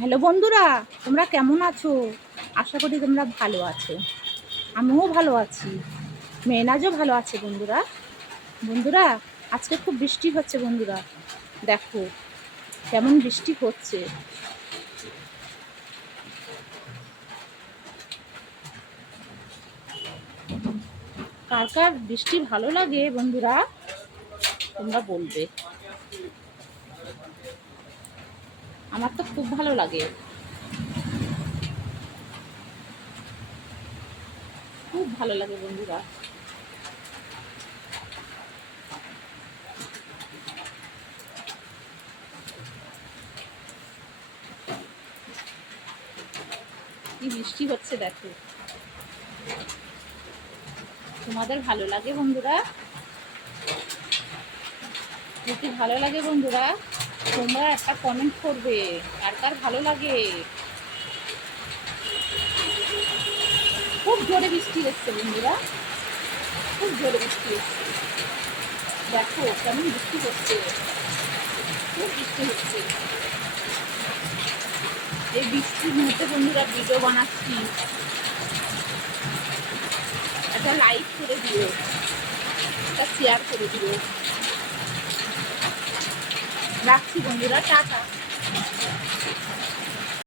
Hello বন্ধুরা, তোমরা কেমন আছো? আশা করি তোমরা ভালো আছো। আমিও ভালো আছি, মেয়েনাজও ভালো আছে। বন্ধুরা বন্ধুরা আজকে খুব বৃষ্টি হচ্ছে। বন্ধুরা দেখো কেমন বৃষ্টি হচ্ছে। কার কার বৃষ্টি ভালো লাগে বন্ধুরা তোমরা বলবে। আমার তো খুব ভালো লাগে, খুব ভালো লাগে বন্ধুরা। কি বৃষ্টি হচ্ছে দেখো। তোমাদের ভালো লাগে বন্ধুরা? যদি ভালো লাগে বন্ধুরা তোমরা একটা কমেন্ট করবে কার কার ভালো লাগে। খুব জোরে বৃষ্টি হচ্ছে বন্ধুরা, খুব জোরে বৃষ্টি হচ্ছে। দেখো কেমন বৃষ্টি হচ্ছে, খুব বৃষ্টি হচ্ছে। এই বৃষ্টির মধ্যে বন্ধুরা ভিডিও বানাচ্ছি, একটা লাইক করে দিও, একটা শেয়ার করে দিও। রাখছি বন্ধুরা, টাটা।